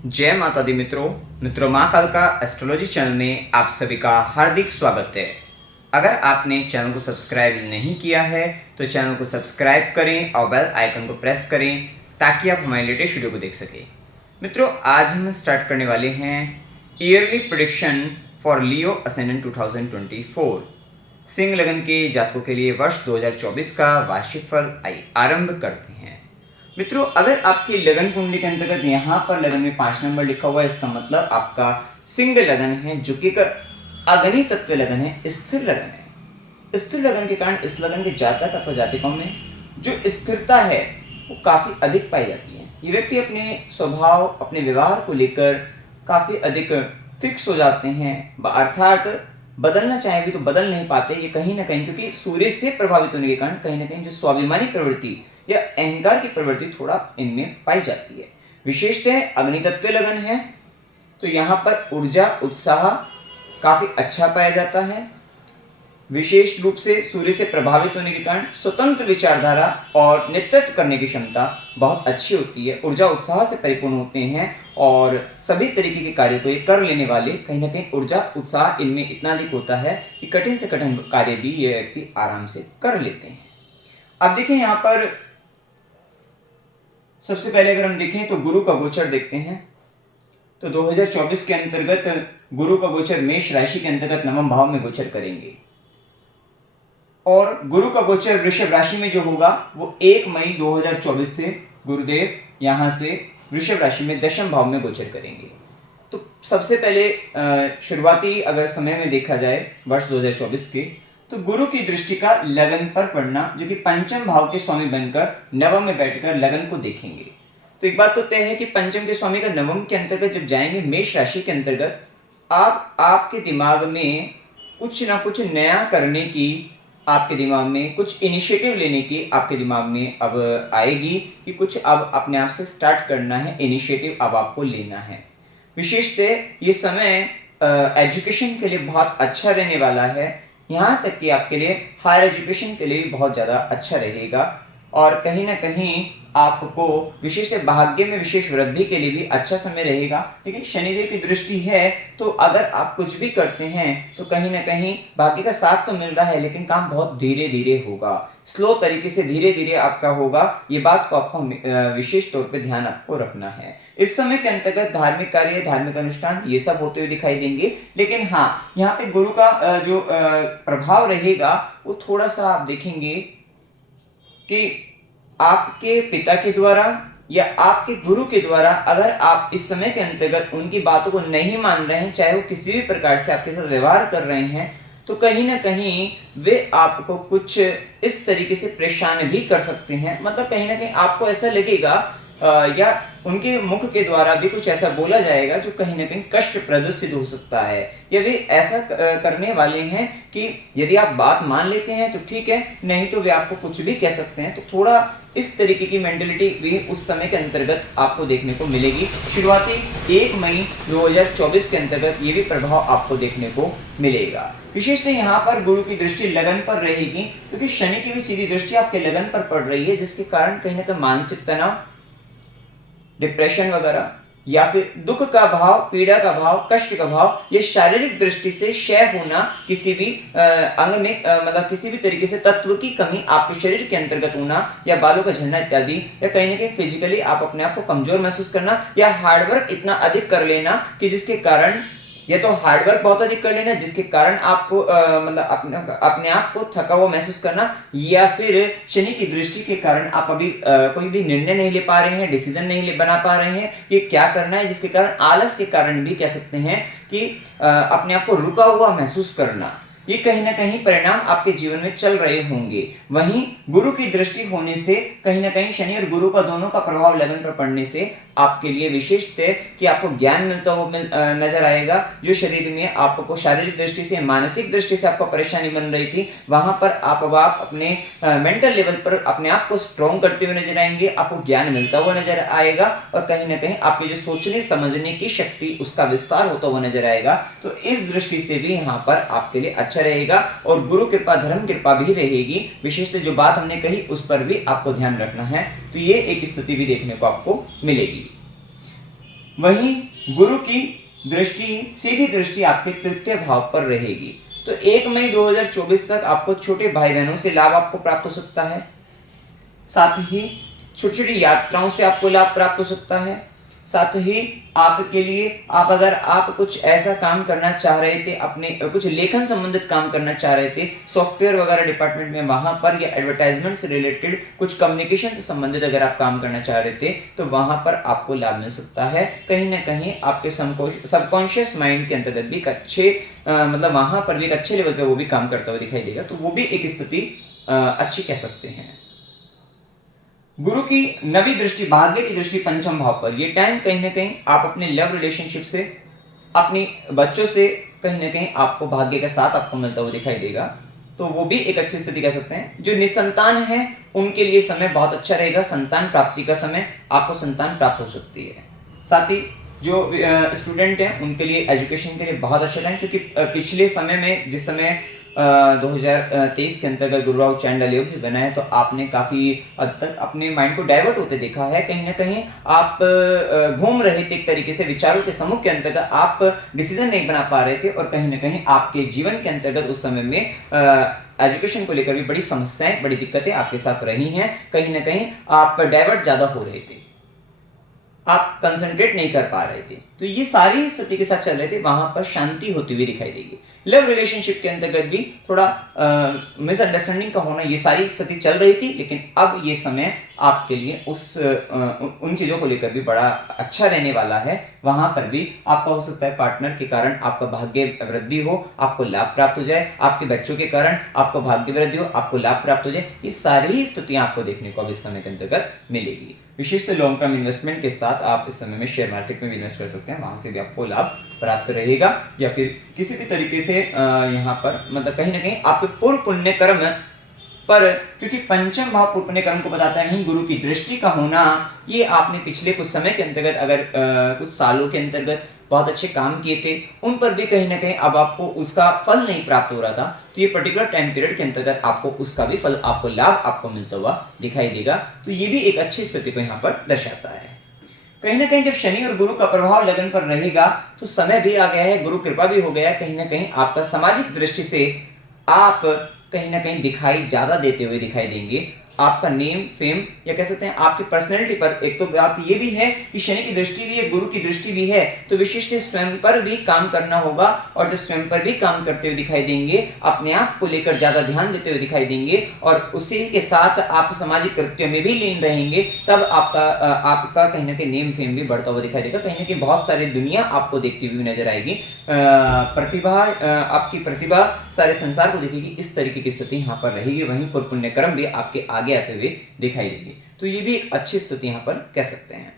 जय माता दी मित्रों माँ काल का एस्ट्रोलॉजी चैनल में आप सभी का हार्दिक स्वागत है। अगर आपने चैनल को सब्सक्राइब नहीं किया है तो चैनल को सब्सक्राइब करें और बेल आइकन को प्रेस करें ताकि आप हमारे लेटेस्ट वीडियो को देख सकें। मित्रों, आज हम स्टार्ट करने वाले हैं yearly prediction for Leo ascendant 2024। Singh लगन के जातकों के लिए वर्ष 2024 का वार्षिक फल आरंभ करते हैं। मित्रों, अगर आपकी लगन कुंडली के अंतर्गत यहाँ पर लगन में 5 नंबर लिखा हुआ है, इसका मतलब आपका सिंह लगन है, जो कि अग्नि तत्व लगन है, स्थिर लगन है। स्थिर लगन के कारण इस लगन के जातक अथवा जातिकाओं में जो स्थिरता है वो काफ़ी अधिक पाई जाती है। ये व्यक्ति अपने स्वभाव, अपने व्यवहार को लेकर काफ़ी अधिक फिक्स हो जाते हैं, अर्थात बदलना चाहे भी तो बदल नहीं पाते। ये कहीं ना कहीं क्योंकि सूर्य से प्रभावित होने के कारण कहीं ना कहीं जो स्वाभिमानी प्रवृत्ति या अहंकार की प्रवृत्ति थोड़ा इनमें पाई जाती है। विशेषतः अग्नि तत्व लगन है तो यहाँ पर ऊर्जा, उत्साह काफ़ी अच्छा पाया जाता है। विशेष रूप से सूर्य से प्रभावित होने के कारण स्वतंत्र विचारधारा और नेतृत्व करने की क्षमता बहुत अच्छी होती है। ऊर्जा, उत्साह से परिपूर्ण होते हैं और सभी तरीके के कार्यों को ये कर लेने वाले, कहीं ना कहीं ऊर्जा, उत्साह इनमें इतना अधिक होता है कि कठिन से कठिन कार्य भी ये व्यक्ति आराम से कर लेते हैं। अब देखिए, यहाँ पर सबसे पहले अगर हम देखें तो गुरु का गोचर देखते हैं। तो 2024 के अंतर्गत गुरु का गोचर मेष राशि के अंतर्गत नवम भाव में गोचर करेंगे और गुरु का गोचर वृषभ राशि में जो होगा वो 1 मई 2024 से गुरुदेव यहाँ से वृषभ राशि में दशम भाव में गोचर करेंगे। तो सबसे पहले शुरुआती अगर समय में देखा जाए वर्ष 2024 के, तो गुरु की दृष्टि का लगन पर पड़ना, जो कि पंचम भाव के स्वामी बनकर नवम में बैठकर लगन को देखेंगे। तो एक बात तो तय है कि पंचम के स्वामी का नवम के अंतर्गत जब जाएंगे मेष राशि के अंतर्गत, आपके दिमाग में कुछ ना कुछ नया करने की, आपके दिमाग में कुछ इनिशिएटिव लेने की आपके दिमाग में अब आएगी कि कुछ अब अपने आप से स्टार्ट करना है, इनिशिएटिव अब आपको लेना है। विशेषतः ये समय एजुकेशन के लिए बहुत अच्छा रहने वाला है। यहाँ तक कि आपके लिए हायर एजुकेशन के लिए भी बहुत ज़्यादा अच्छा रहेगा और कहीं ना कहीं आपको विशेष भाग्य में विशेष वृद्धि के लिए भी अच्छा समय रहेगा। लेकिन शनिदेव की दृष्टि है तो अगर आप कुछ भी करते हैं तो कहीं ना कहीं भाग्य का साथ तो मिल रहा है, लेकिन काम बहुत धीरे धीरे होगा, स्लो तरीके से धीरे धीरे आपका होगा। ये बात को आपको विशेष तौर पे ध्यान आपको रखना है। इस समय के अंतर्गत धार्मिक कार्य, धार्मिक अनुष्ठान ये सब होते हुए दिखाई देंगे। लेकिन हाँ, यहाँ पे गुरु का जो प्रभाव रहेगा वो थोड़ा सा आप देखेंगे कि आपके पिता के द्वारा या आपके गुरु के द्वारा अगर आप इस समय के अंतर्गत उनकी बातों को नहीं मान रहे हैं, चाहे वो किसी भी प्रकार से आपके साथ व्यवहार कर रहे हैं, तो कहीं ना कहीं वे आपको कुछ इस तरीके से परेशान भी कर सकते हैं। मतलब कहीं ना कहीं आपको ऐसा लगेगा या उनके मुख के द्वारा भी कुछ ऐसा बोला जाएगा जो कहीं ना कहीं कष्टप्रद सिद्ध हो सकता है। या वे ऐसा करने वाले हैं कि यदि आप बात मान लेते हैं तो ठीक है, नहीं तो वे आपको कुछ भी कह सकते हैं। तो थोड़ा इस तरीके की मेंटलिटी भी उस समय के अंतर्गत आपको देखने को मिलेगी। शुरुआती 1 मई 2024 के अंतर्गत ये भी प्रभाव आपको देखने को मिलेगा। विशेषतः यहाँ पर गुरु की दृष्टि लगन पर रहेगी, क्योंकि शनि की भी सीधी दृष्टि आपके लगन पर पड़ रही है, जिसके कारण कहीं ना कहीं मानसिक तनाव, डिप्रेशन वगैरह या फिर दुख का भाव, पीड़ा का भाव, कष्ट का भाव, ये शारीरिक दृष्टि से क्षय होना, किसी भी अंग में मतलब किसी भी तरीके से तत्व की कमी आपके शरीर के अंतर्गत होना या बालों का झड़ना इत्यादि, या कहीं ना कहीं फिजिकली आप अपने आप को कमजोर महसूस करना या हार्डवर्क इतना अधिक कर लेना कि जिसके कारण, या तो हार्डवर्क बहुत अधिक कर लेना जिसके कारण आपको मतलब अपने आप को थका हुआ महसूस करना, या फिर शनि की दृष्टि के कारण आप अभी कोई भी निर्णय नहीं ले पा रहे हैं, डिसीजन नहीं बना पा रहे हैं कि क्या करना है, जिसके कारण आलस के कारण भी कह सकते हैं कि अपने आप को रुका हुआ महसूस करना, ये कहीं ना कहीं परिणाम आपके जीवन में चल रहे होंगे। वहीं गुरु की दृष्टि होने से कहीं ना कहीं शनि और गुरु का दोनों का प्रभाव लगन पर पड़ने से आपके लिए विशेष है कि आपको ज्ञान मिलता हुआ नजर आएगा। जो शरीर में आपको शारीरिक दृष्टि से, मानसिक दृष्टि से आपको परेशानी बन रही थी, वहां पर आप अपने मेंटल लेवल पर अपने आप को स्ट्रॉन्ग करते हुए नजर आएंगे, आपको ज्ञान मिलता हुआ नजर आएगा और कहीं ना कहीं आपकी जो सोचने समझने की शक्ति उसका विस्तार होता हुआ नजर आएगा। तो इस दृष्टि से भी यहाँ पर आपके लिए अच्छा रहेगा और गुरु कृपा, धर्म कृपा भी रहेगी। विशेषतः जो बात हमने कही उस पर भी आपको ध्यान रखना है। तो ये एक स्थिति भी देखने को आपको मिलेगी। वहीं गुरु की दृष्टि, सीधी दृष्टि आपके तृतीय भाव पर रहेगी। तो 1 मई 2024 तक आपको छोटे भाई बहनों से लाभ आपको प्राप्त हो सकता है। साथ ही छोटी छोटी यात्राओं से आपको लाभ प्राप्त हो सकता है। साथ ही आपके लिए अगर आप कुछ ऐसा काम करना चाह रहे थे, अपने कुछ लेखन संबंधित काम करना चाह रहे थे सॉफ्टवेयर वगैरह डिपार्टमेंट में, वहां पर या एडवर्टाइजमेंट से रिलेटेड कुछ कम्युनिकेशन से संबंधित अगर आप काम करना चाह रहे थे तो वहां पर आपको लाभ मिल सकता है। कहीं ना कहीं आपके सबकॉन्शियस माइंड के अंतर्गत भी एक अच्छे मतलब वहां पर भी एक अच्छे लेवल पे वो भी काम करता हुआ दिखाई देगा। तो वो भी एक स्थिति अच्छी कह सकते हैं। गुरु की नवी दृष्टि, भाग्य की दृष्टि पंचम भाव पर, ये टाइम कहीं ना कहीं आप अपने लव रिलेशनशिप से, अपने बच्चों से कहीं ना कहीं आपको भाग्य का साथ आपको मिलता हुआ दिखाई देगा। तो वो भी एक अच्छी स्थिति कह सकते हैं। जो निसंतान है उनके लिए समय बहुत अच्छा रहेगा। संतान प्राप्ति का समय, आपको संतान प्राप्त हो सकती है। साथ ही जो स्टूडेंट हैं उनके लिए एजुकेशन के लिए बहुत अच्छा टाइम, क्योंकि पिछले समय में जिस समय 2023 के अंतर्गत गुरु राहु चांडाल योग भी बना है, तो आपने काफी हद तक अपने माइंड को डाइवर्ट होते देखा है। कहीं ना कहीं आप घूम रहे थे एक तरीके से, विचारों के समूह के अंतर्गत आप डिसीजन नहीं बना पा रहे थे, और कहीं ना कहीं आपके जीवन के अंतर्गत उस समय में एजुकेशन को लेकर भी बड़ी समस्याएं, बड़ी दिक्कतें आपके साथ रही हैं। कहीं ना कहीं आप डाइवर्ट ज्यादा हो रहे थे, आप कंसंट्रेट नहीं कर पा रहे थे। तो ये सारी स्थिति के साथ चल रहे थे, वहां पर शांति होती हुई दिखाई देगी। लव रिलेशनशिप के अंतर्गत भी थोड़ा मिसअंडरस्टैंडिंग का होना, ये सारी स्थिति चल रही थी, लेकिन अब ये समय आपके लिए उन चीजों को लेकर भी बड़ा अच्छा रहने वाला है। वहां पर भी आपका हो सकता है पार्टनर के कारण आपका भाग्य वृद्धि हो, आपको लाभ प्राप्त हो जाए, आपके बच्चों के कारण आपको भाग्य वृद्धि हो, आपको लाभ प्राप्त हो जाए। ये सारी स्थितियां आपको देखने को अब इस समय के अंतर्गत मिलेगी। विशेषतः लॉन्ग टर्म इन्वेस्टमेंट के साथ आप इस समय में शेयर मार्केट में भी इन्वेस्ट कर सकते हैं, वहां से भी आपको लाभ प्राप्त रहेगा। या फिर किसी भी तरीके से यहाँ पर मतलब कहीं ना कहीं आपके पूर्व पुण्य कर्म पर, क्योंकि पंचम भाव पूर्व पुण्य कर्म को बताता है, गुरु की दृष्टि का होना, ये आपने पिछले कुछ समय के अंतर्गत अगर कुछ सालों के अंतर्गत बहुत अच्छे काम किए थे, उन पर भी कहीं ना कहीं अब आपको उसका फल नहीं प्राप्त हो रहा था, तो ये पर्टिकुलर टाइम पीरियड के अंतर्गत आपको उसका भी फल, आपको लाभ आपको मिलता हुआ दिखाई देगा। तो ये भी एक अच्छी स्थिति को यहाँ पर दर्शाता है। कहीं ना कहीं जब शनि और गुरु का प्रभाव लगन पर रहेगा तो समय भी आ गया है, गुरु कृपा भी हो गया है। कहीं ना कहीं आपका सामाजिक दृष्टि से आप कहीं ना कहीं दिखाई ज्यादा देते हुए दिखाई देंगे। आपका नेम फेम या कह सकते हैं आपकी पर्सनैलिटी पर, एक तो बात ये भी है कि शनि की दृष्टि भी है, गुरु की दृष्टि भी है, तो विशिष्ट स्वयं पर भी काम करना होगा। और जब स्वयं पर भी काम करते हुए दिखाई देंगे, अपने आप को लेकर ज्यादा ध्यान देते हुए दिखाई देंगे, और उसी के साथ आप सामाजिक कृत्यों में भी लीन रहेंगे, तब आपका कहीं ना कहीं नेम फेम भी बढ़ता हुआ दिखाई देगा। कहीं ना कहीं बहुत सारी दुनिया आपको देखती हुई नजर आएगी, प्रतिभा, आपकी प्रतिभा सारे संसार को दिखेगी। इस तरीके की स्थिति यहाँ पर रहेगी। वहीं पर पुण्य कर्म भी आपके आगे आते हुए दिखाई देगी। तो ये भी एक अच्छी स्थिति यहां पर कह सकते हैं।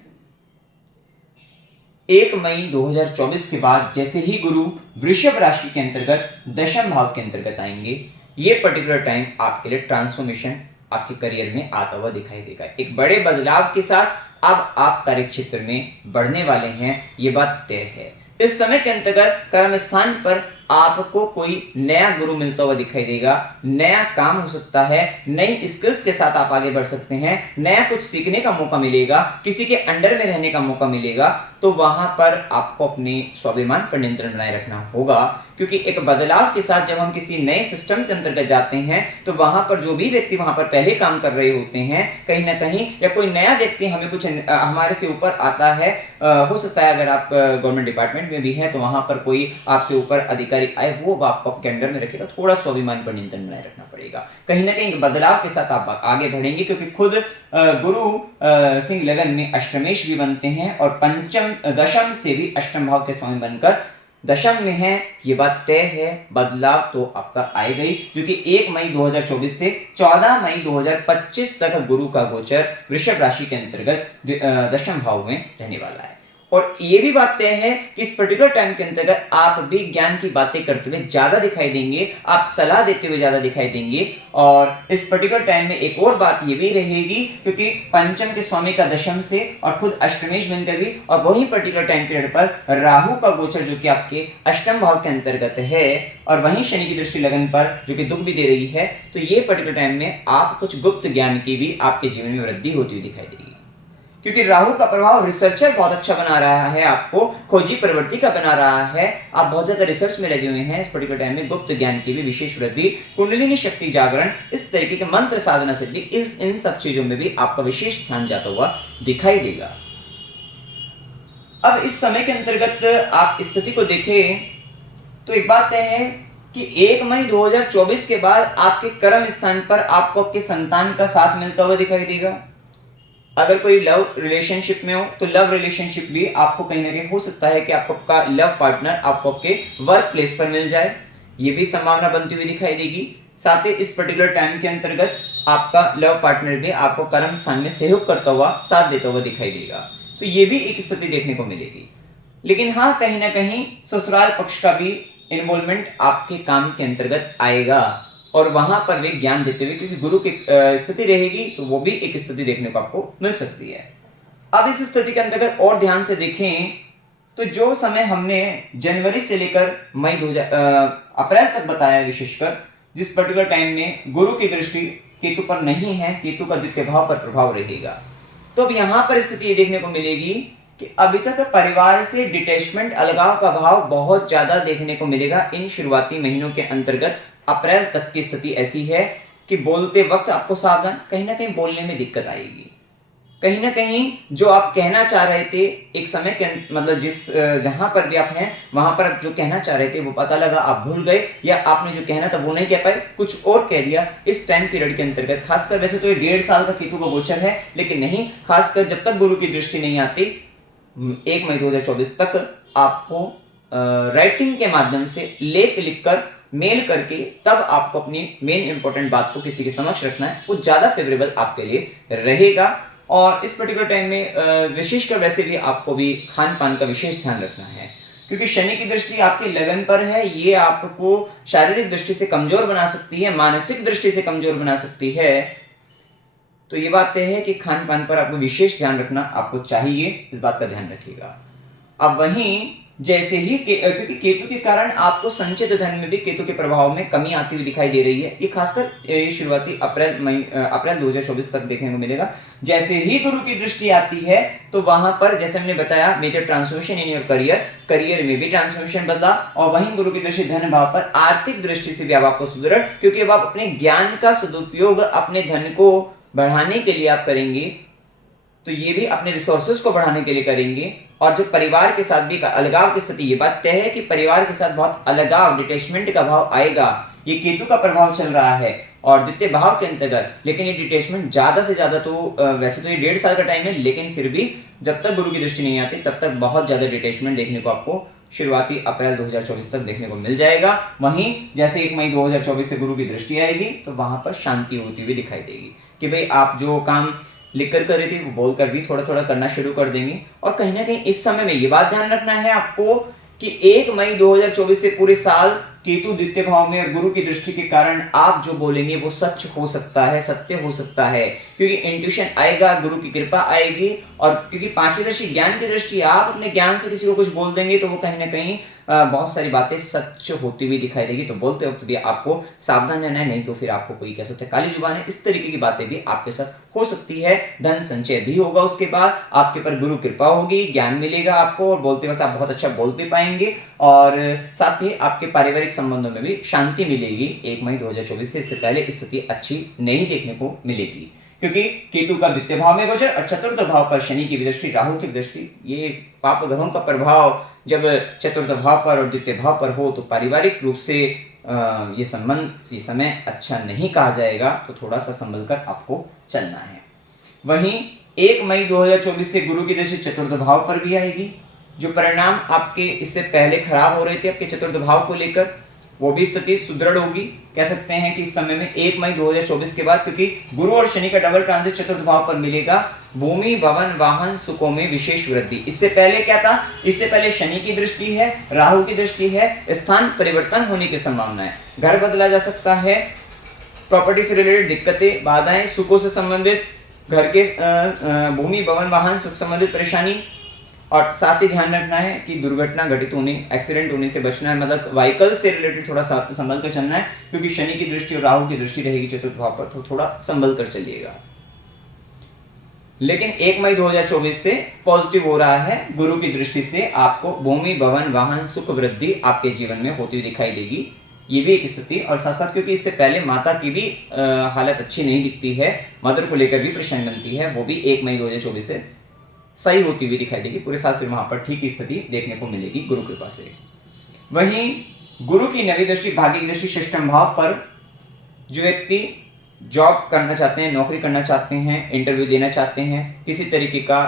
1 मई 2024 के बाद जैसे ही गुरु वृषभ राशि के अंतर्गत दशम भाव के अंतर्गत आएंगे, ये पर्टिकुलर टाइम आपके लिए ट्रांसफॉर्मेशन आपके करियर में आता हुआ दिखाई देगा। एक बड़े बदलाव के साथ अब आप कार्य क्षेत्र में बढ़ने वाले हैं, ये बात तय है। इस समय के अंतर्गत कर्म स्थान पर आपको कोई नया गुरु मिलता हुआ दिखाई देगा, नया काम हो सकता है, नई स्किल्स के साथ आप आगे बढ़ सकते हैं, नया कुछ सीखने का मौका मिलेगा, किसी के अंडर में रहने का मौका मिलेगा। तो वहां पर आपको अपने स्वाभिमान पर नियंत्रण बनाए रखना होगा, क्योंकि एक बदलाव के साथ जब हम किसी नए सिस्टम के अंतर्गत जाते हैं तो वहां पर जो भी व्यक्ति वहां पर पहले काम कर रहे होते हैं, कहीं ना कहीं या कोई नया व्यक्ति हमें कुछ हमारे से ऊपर आता है, हो सकता है अगर आप गवर्नमेंट डिपार्टमेंट में भी हैं तो वहां पर कोई आपसे ऊपर अधिकारी आए, वो आपको आपके अंडर में रखेगा। थोड़ा स्वाभिमान पर नियंत्रण बनाए रखना पड़ेगा। कहीं ना कहीं बदलाव के साथ आप आगे बढ़ेंगे, क्योंकि खुद गुरु सिंह लगन में अष्टमेश भी बनते हैं और दशम से भी अष्टम भाव के स्वामी बनकर दशम में है। ये बात तय है, बदलाव तो आपका आएगा ही, जो कि 1 मई 2024 से 14 मई 2025 तक गुरु का गोचर वृषभ राशि के अंतर्गत दशम भाव में रहने वाला है। और ये भी बात तय है कि इस पर्टिकुलर टाइम के अंतर्गत आप भी ज्ञान की बातें करते हुए ज्यादा दिखाई देंगे, आप सलाह देते हुए ज्यादा दिखाई देंगे। और इस पर्टिकुलर टाइम में एक और बात ये भी रहेगी, क्योंकि पंचम के स्वामी का दशम से और खुद अष्टमेश बनकर भी, और वही पर्टिकुलर टाइम पीरियड पर राहु का गोचर जो कि आपके अष्टम भाव के अंतर्गत है, और वहीं शनि की दृष्टि लगन पर जो कि दुख भी दे रही है। तो ये पर्टिकुलर टाइम में आप कुछ गुप्त ज्ञान की भी आपके जीवन में वृद्धि होती हुई दिखाई देगी। क्योंकि राहु का प्रभाव रिसर्चर बहुत अच्छा बना रहा है, आपको खोजी प्रवृत्ति का बना रहा है, आप बहुत ज्यादा रिसर्च में लगे हुए हैं इस पर्टिकुलर टाइम में, गुप्त ज्ञान की भी विशेष वृद्धि, कुंडलिनी शक्ति जागरण, इस तरीके के मंत्र साधना सिद्धि, इन सब चीजों में भी आपका विशेष ध्यान जाता हुआ दिखाई देगा। अब इस समय के अंतर्गत आप स्थिति को देखें तो एक बात तय है कि 1 मई 2024 के बाद आपके कर्म स्थान पर आपको आपके संतान का साथ मिलता हुआ दिखाई देगा। अगर कोई लव रिलेशनशिप में हो तो लव रिलेशनशिप भी आपको कहीं ना कहीं हो सकता है कि आपको आपका लव पार्टनर आपको आपके वर्क प्लेस पर मिल जाए, ये भी संभावना बनती हुई दिखाई देगी। साथ ही इस पर्टिकुलर टाइम के अंतर्गत आपका लव पार्टनर भी आपको कर्म स्थान में सहयोग करता हुआ, साथ देता हुआ दिखाई देगा, तो ये भी एक स्थिति देखने को मिलेगी। लेकिन हाँ, कहीं ना कहीं ससुराल पक्ष का भी इन्वॉल्वमेंट आपके काम के अंतर्गत आएगा और वहां पर वे ज्ञान देते हुए, क्योंकि गुरु की स्थिति रहेगी तो वो भी एक स्थिति देखने को आपको मिल सकती है। अब इस स्थिति के अंतर्गत और ध्यान से देखें तो जो समय हमने जनवरी से लेकर अप्रैल तक बताया, विशेषकर जिस पर्टिकुलर टाइम में गुरु की दृष्टि केतु पर नहीं है, केतु का द्वितीय भाव पर प्रभाव रहेगा, तो अब यहां पर स्थिति ये देखने को मिलेगी कि अभी तक परिवार से डिटैचमेंट, अलगाव का भाव बहुत ज्यादा देखने को मिलेगा। इन शुरुआती महीनों के अंतर्गत अप्रैल तक की स्थिति ऐसी है कि बोलते वक्त आपको सावधान, कहीं ना कहीं बोलने में दिक्कत आएगी, कहीं ना कहीं जो आप कहना चाह रहे थे एक समय के मतलब जहां पर भी आप हैं वहां पर आप जो कहना चाह रहे थे वो पता लगा आप भूल गए, या आपने जो कहना था वो नहीं कह पाए, कुछ और कह दिया इस टाइम पीरियड के अंतर्गत। खासकर वैसे तो ये 1.5 साल का केतु का गोचर है, लेकिन नहीं, खासकर जब तक गुरु की दृष्टि नहीं आती 1 मई 2024 तक आपको राइटिंग के माध्यम से लेख लिखकर, मेल करके तब आपको अपनी मेन इंपॉर्टेंट बात को किसी के समक्ष रखना है, वो ज्यादा फेवरेबल आपके लिए रहेगा। और इस पर्टिकुलर टाइम में विशेषकर वैसे भी आपको भी खान पान का विशेष ध्यान रखना है, क्योंकि शनि की दृष्टि आपके लगन पर है, ये आपको शारीरिक दृष्टि से कमजोर बना सकती है, मानसिक दृष्टि से कमजोर बना सकती है। तो ये बात तय है कि खान पान पर आपको विशेष ध्यान रखना आपको चाहिए, इस बात का ध्यान रखिएगा। अब वहीं जैसे ही क्योंकि केतु के कारण आपको संचित धन में भी केतु के प्रभाव में कमी आती हुई दिखाई दे रही है, ये खासकर शुरुआती अप्रैल 2024 तक देखने को मिलेगा। जैसे ही गुरु की दृष्टि आती है तो वहां पर जैसे हमने बताया major transformation in your career में भी ट्रांसफॉर्मेशन बदला, और वहीं गुरु की दृष्टि धन भाव पर आर्थिक दृष्टि से भी अब आपको सुदृढ़, क्योंकि अब आप अपने ज्ञान का सदुपयोग अपने धन को बढ़ाने के लिए आप करेंगे, तो ये भी अपने रिसोर्सेज को बढ़ाने के लिए करेंगे। और जो परिवार के साथ भी अलगाव की स्थिति, ये बात तय है कि परिवार के साथ बहुत अलगाव, डिटैचमेंट का भाव आएगा। ये केतु का प्रभाव चल रहा है और द्वितीय भाव के अंतर्गत, लेकिन ये डिटैचमेंट ज्यादा से ज्यादा तो वैसे तो ये 1.5 साल का टाइम है, लेकिन फिर भी जब तक गुरु की दृष्टि नहीं आती तब तक बहुत ज्यादा डिटैचमेंट देखने को आपको शुरुआती अप्रैल 2024 तक देखने को मिल जाएगा। वहीं जैसे 1 मई 2024 से गुरु की दृष्टि आएगी तो वहां पर शांति होती हुई दिखाई देगी कि भाई आप जो काम लिख कर रहे थे वो बोलकर भी थोड़ा थोड़ा करना शुरू कर देंगे। और कहीं ना कहीं इस समय में ये बात ध्यान रखना है आपको कि 1 मई 2024 से पूरे साल केतु द्वितीय भाव में और गुरु की दृष्टि के कारण आप जो बोलेंगे वो सच हो सकता है, सत्य हो सकता है, क्योंकि इंट्यूशन आएगा, गुरु की कृपा आएगी। और क्योंकि पांचवी दृष्टि ज्ञान की दृष्टि, आप अपने ज्ञान से किसी को कुछ बोल देंगे तो वो कहीं ना कहीं बहुत सारी बातें सच होती हुई दिखाई देगी। तो बोलते वक्त भी आपको सावधान रहना है, नहीं तो फिर आपको कोई कह सकते काली जुबान है, इस तरीके की बातें भी आपके साथ हो सकती है। धन संचय भी होगा, उसके बाद आपके पर गुरु कृपा होगी, ज्ञान मिलेगा आपको और बोलते वक्त आप बहुत अच्छा बोल भी पाएंगे। और साथ ही आपके पारिवारिक संबंधों में भी शांति मिलेगी। 1 मई 2024 से इससे पहले स्थिति अच्छी नहीं देखने को मिलेगी, क्योंकि केतु का द्वितीय भाव में गोचर और चतुर्थ भाव पर शनि की दृष्टि, राहु की दृष्टि, ये पाप ग्रहों का प्रभाव जब चतुर्थ भाव पर और द्वितीय भाव पर हो तो पारिवारिक रूप से ये संबंध इस समय अच्छा नहीं कहा जाएगा, तो थोड़ा सा संभल कर आपको चलना है। वहीं 1 मई 2024 से गुरु की दृष्टि चतुर्थ भाव पर भी आएगी। जो परिणाम आपके इससे पहले खराब हो रहे थे आपके चतुर्थ भाव को लेकर, वो भी स्थिति सुदृढ़ होगी। कह सकते हैं कि इस समय में 1 मई 2024 के बाद, क्योंकि गुरु और शनि का डबल ट्रांजिट चतुर्थ भाव पर मिलेगा, भूमि भवन वाहन सुखों में विशेष वृद्धि। इससे पहले क्या था, इससे पहले शनि की दृष्टि है, राहु की दृष्टि है, स्थान परिवर्तन होने की संभावना है, घर बदला जा सकता है, प्रॉपर्टी से रिलेटेड दिक्कतें, बाधाएं, सुखों से संबंधित, घर के भूमि भवन वाहन सुख संबंधित परेशानी। और साथ ही ध्यान रखना है कि दुर्घटना घटित होने, एक्सीडेंट होने से बचना है, मतलब व्हीकल से रिलेटेड थोड़ा संभल कर चलना है, क्योंकि शनि की दृष्टि और राहु की दृष्टि रहेगी चतुर्थ भाव पर, तो थोड़ा संभल कर चलिएगा। लेकिन 1 मई 2024 से पॉजिटिव हो रहा है। गुरु की दृष्टि से आपको भूमि, भवन, वाहन, सुख, वृद्धि आपके जीवन में होती हुई दिखाई देगी। ये भी एक स्थिति, और साथ साथ क्योंकि इससे पहले माता की भी हालत अच्छी नहीं दिखती है, मदर को लेकर भी परेशानी बनती है, वो भी 1 मई 2024 से सही होती हुई दिखाई देगी। पूरे साल फिर वहां पर ठीक स्थिति देखने को मिलेगी गुरु कृपा से। वहीं गुरु की नवी दृष्टि, भाग्य की दृष्टि षष्ठम भाव पर, जो व्यक्ति जॉब करना चाहते हैं, नौकरी करना चाहते हैं, इंटरव्यू देना चाहते हैं, किसी तरीके का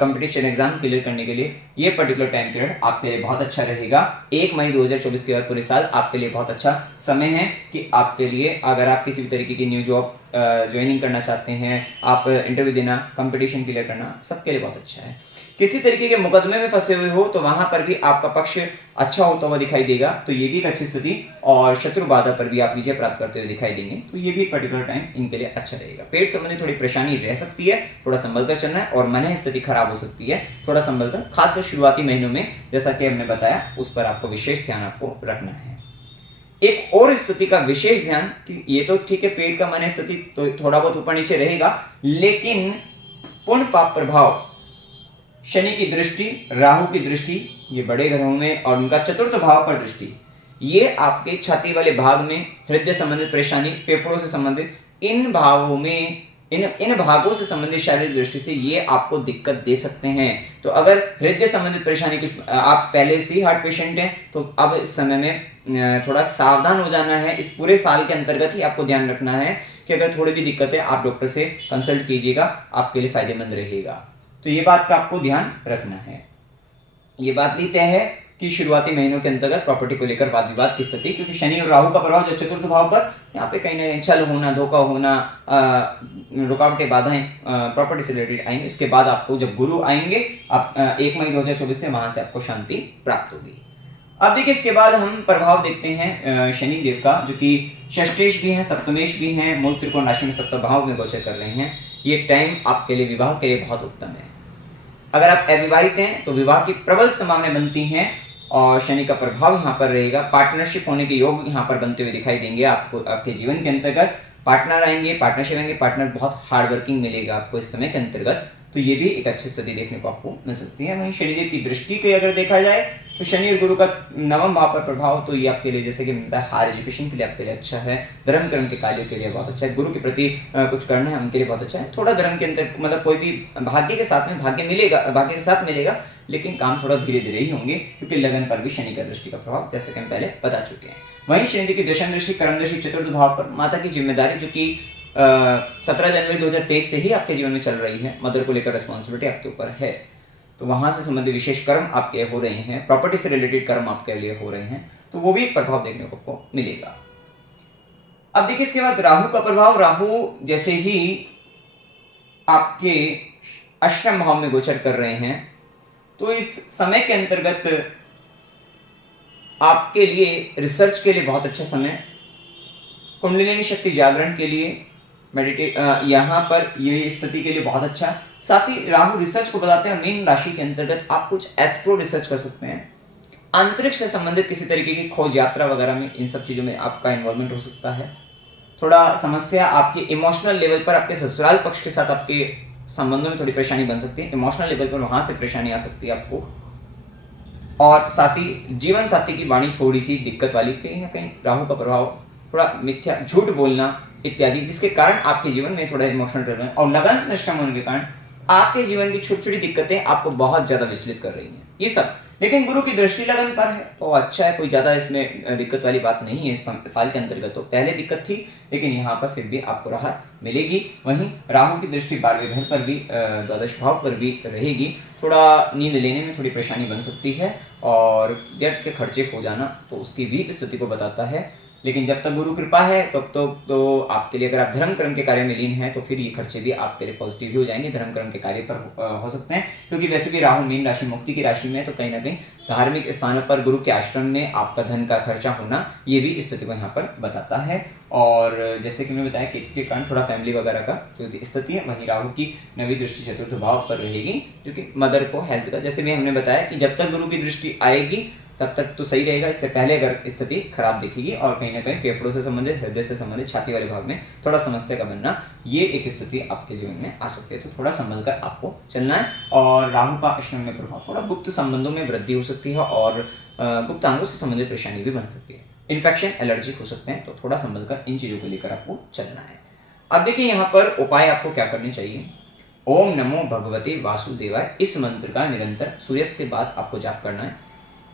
कंपटीशन एग्जाम क्लियर करने के लिए, ये पर्टिकुलर टाइम पीरियड आपके लिए बहुत अच्छा रहेगा। 1 मई 2024 के बाद पूरे साल आपके लिए बहुत अच्छा समय है कि आपके लिए, अगर आप किसी भी तरीके की न्यू जॉब ज्वाइनिंग करना चाहते हैं, आप इंटरव्यू देना, कंपटीशन क्लियर करना, सबके लिए बहुत अच्छा है। किसी तरीके के मुकदमे में फंसे हुए हो तो वहां पर भी आपका पक्ष अच्छा होता हुआ दिखाई देगा, तो ये भी एक अच्छी स्थिति, और शत्रु बाधा पर भी आप विजय प्राप्त करते हुए दिखाई देंगे, तो ये भी पर्टिकुलर टाइम इनके लिए अच्छा रहेगा। पेट संबंधी थोड़ी परेशानी रह सकती है, थोड़ा संभल कर चलना है, और मन स्थिति खराब हो सकती है, थोड़ा संभल कर, खासकर शुरुआती महीनों में, जैसा कि हमने बताया, उस पर आपको विशेष ध्यान आपको रखना है। एक और स्थिति का विशेष ध्यान कि ये तो ठीक है, पेट का मन स्थिति तो थोड़ा बहुत ऊपर नीचे रहेगा, लेकिन पुण्य पाप प्रभाव, शनि की दृष्टि, राहु की दृष्टि, ये बड़े ग्रहों में, और उनका चतुर्थ भाव पर दृष्टि, ये आपके छाती वाले भाग में हृदय संबंधित परेशानी, फेफड़ों से संबंधित, इन भावों में, इन भागों से संबंधित शारीरिक दृष्टि से ये आपको दिक्कत दे सकते हैं। तो अगर हृदय संबंधित परेशानी, कुछ आप पहले से ही हार्ट पेशेंट हैं, तो अब इस समय में थोड़ा सावधान हो जाना है। इस पूरे साल के अंतर्गत ही आपको ध्यान रखना है कि अगर थोड़ी भी दिक्कत है, आप डॉक्टर से कंसल्ट कीजिएगा, आपके लिए फायदेमंद रहेगा। तो ये बात का आपको ध्यान रखना है। ये बात भी तय है कि शुरुआती महीनों के अंतर्गत प्रॉपर्टी को लेकर वाद विवाद की स्थिति, क्योंकि शनि और राहु का प्रभाव जब चतुर्थ भाव पर, यहाँ पे कहीं ना कहीं छल होना, धोखा होना, रुकावटें, बाधाएं प्रॉपर्टी से रिलेटेड आएंगे। उसके बाद आपको जब गुरु आएंगे, आप 1 मई 2024 से, वहां से आपको शांति प्राप्त होगी। अब देखिए, इसके बाद हम प्रभाव देखते हैं शनि देव का, जो कि षष्ठेश भी हैं, सप्तमेश भी हैं, मूल त्रिकोण राशि में सप्तम भाव में गोचर कर रहे हैं। ये टाइम आपके लिए, विवाह के लिए बहुत उत्तम है। अगर आप अविवाहित हैं तो विवाह की प्रबल संभावनाएं बनती हैं, और शनि का प्रभाव यहाँ पर रहेगा। पार्टनरशिप होने के योग यहाँ पर बनते हुए दिखाई देंगे आपको। आपके जीवन के अंतर्गत पार्टनर आएंगे, पार्टनरशिप आएंगे, पार्टनर बहुत हार्ड वर्किंग मिलेगा आपको इस समय के अंतर्गत, तो ये भी एक अच्छी स्थिति देखने को आपको मिल सकती है। वहीं शनिदेव की दृष्टि के अगर देखा जाए तो शनि और गुरु का नवम भाव पर प्रभाव, तो ये आपके लिए, जैसे कि मिलता है, हायर एजुकेशन के लिए आपके लिए अच्छा है, धर्म कर्म के कार्यों के लिए बहुत अच्छा है, गुरु के प्रति कुछ करना है उनके लिए बहुत अच्छा है। थोड़ा धर्म के अंदर, मतलब कोई भी भाग्य के साथ में, भाग्य मिलेगा, भाग्य के साथ मिलेगा, लेकिन काम थोड़ा धीरे धीरे ही होंगे, क्योंकि लगन पर भी शनि का दृष्टि का प्रभाव, जैसे कि हम पहले बता चुके हैं। वहीं शनि की दशम दृष्टि, कर्म दृष्टि चतुर्थ भाव पर, माता की जिम्मेदारी, जो कि 17 जनवरी 2023 से ही आपके जीवन में चल रही है, मदर को लेकर रिस्पॉन्सिबिलिटी आपके ऊपर है, तो वहां से संबंधित विशेष कर्म आपके हो रहे हैं, प्रॉपर्टी से रिलेटेड कर्म आपके लिए हो रहे हैं, तो वो भी एक प्रभाव देखने को आपको मिलेगा। अब देखिए, इसके बाद राहु का प्रभाव। राहु जैसे ही आपके अष्टम भाव में गोचर कर रहे हैं, तो इस समय के अंतर्गत आपके लिए रिसर्च के लिए बहुत अच्छा समय, कुंडलिनी शक्ति जागरण के लिए, यहाँ पर ये स्थिति के लिए बहुत अच्छा। साथ ही राहु रिसर्च को बताते हैं, मीन राशि के अंतर्गत आप कुछ एस्ट्रो रिसर्च कर सकते हैं, अंतरिक्ष से संबंधित किसी तरीके की खोज यात्रा वगैरह में, इन सब चीजों में आपका इन्वॉल्वमेंट हो सकता है। थोड़ा समस्या आपके इमोशनल लेवल पर, आपके ससुराल पक्ष के साथ आपके संबंधों में थोड़ी परेशानी बन सकती है, इमोशनल लेवल पर वहां से परेशानी आ सकती है आपको। और साथ ही जीवन साथी की वाणी थोड़ी सी दिक्कत वाली, कहीं ना कहीं राहु का प्रभाव, थोड़ा मिथ्या, झूठ बोलना इत्यादि, जिसके कारण आपके जीवन में थोड़ा इमोशनल ट्रबल, और लगन सिस्टम होने के कारण आपके जीवन की छोटी छोटी दिक्कतें आपको बहुत ज्यादा विचलित कर रही हैं, ये सब। लेकिन गुरु की दृष्टि लगन पर है, तो अच्छा है, कोई ज्यादा इसमें दिक्कत वाली बात नहीं है। इस साल के अंतर्गत तो पहले दिक्कत थी, लेकिन यहाँ पर फिर भी आपको राहत मिलेगी। वहीं राहु की दृष्टि 12वें घर पर भी, द्वादश भाव पर भी रहेगी। थोड़ा नींद लेने में थोड़ी परेशानी बन सकती है, और व्यर्थ के खर्चे हो जाना, तो उसकी भी स्थिति को बताता है। लेकिन जब तक गुरु कृपा है तब तो आपके लिए, अगर आप धर्म कर्म के कार्य में लीन हैं, तो फिर ये खर्चे भी आपके लिए पॉजिटिव ही हो जाएंगे, धर्म कर्म के कार्य पर हो सकते हैं, क्योंकि वैसे भी राहु मीन राशि, मुक्ति की राशि में, तो कहीं ना कहीं धार्मिक स्थानों पर, गुरु के आश्रम में आपका धन का खर्चा होना, ये भी स्थिति को यहाँ पर बताता है। और जैसे कि मैंने बताया, केतु के कारण थोड़ा फैमिली वगैरह का जो स्थिति है, वहीं राहु की नवी दृष्टि चतुर्थ भाव पर रहेगी, जो कि मदर को हेल्थ का, जैसे भी हमने बताया कि जब तक गुरु की दृष्टि आएगी तब तक तो सही रहेगा। इससे पहले अगर स्थिति खराब दिखेगी और कहीं ना कहीं फेफड़ों से संबंधित, हृदय से संबंधित, छाती वाले भाग में थोड़ा समस्या का बनना, ये एक स्थिति आपके जीवन में आ सकती है। तो थोड़ा संभल कर आपको चलना है। और राहु का अष्टम में प्रभाव, थोड़ा गुप्त संबंधों में वृद्धि हो सकती है और गुप्त अंगों से संबंधित परेशानी भी बन सकती है। इन्फेक्शन, एलर्जी हो सकते हैं, तो थोड़ा संभल कर इन चीज़ों को लेकर आपको चलना है। अब देखिए यहाँ पर उपाय आपको क्या करने चाहिए। ओम नमो भगवते वासुदेवाय, इस मंत्र का निरंतर सूर्यास्त के बाद आपको जाप करना है,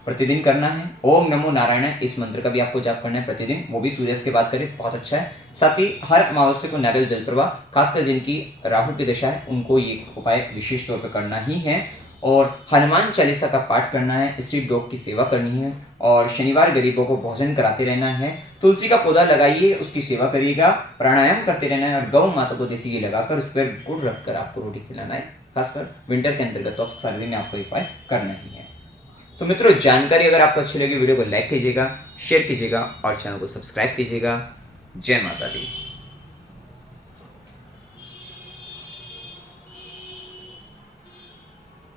प्रतिदिन करना है। ओम नमो नारायण, इस मंत्र का भी आपको जाप करना है प्रतिदिन, वो भी सूर्यास्त के बाद करें, बहुत अच्छा है। साथ ही हर अमावस्या को नारियल जल प्रवाह, खासकर जिनकी राहु की दशा है उनको ये उपाय विशेष तौर पर करना ही है। और हनुमान चालीसा का पाठ करना है, स्ट्रीट डॉग की सेवा करनी है और शनिवार गरीबों को भोजन कराते रहना है। तुलसी का पौधा लगाइए, उसकी सेवा करिएगा, प्राणायाम करते रहना है और गौ माता को देसी घी लगाकर उस पर गुड़ रखकर आपको रोटी खिलाना है। खासकर विंटर के अंतर्गत तो सर्दी में आपको उपाय करना ही है। तो मित्रों, जानकारी अगर आपको अच्छी लगी वीडियो को लाइक कीजिएगा, शेयर कीजिएगा और चैनल को सब्सक्राइब कीजिएगा। जय माता दी।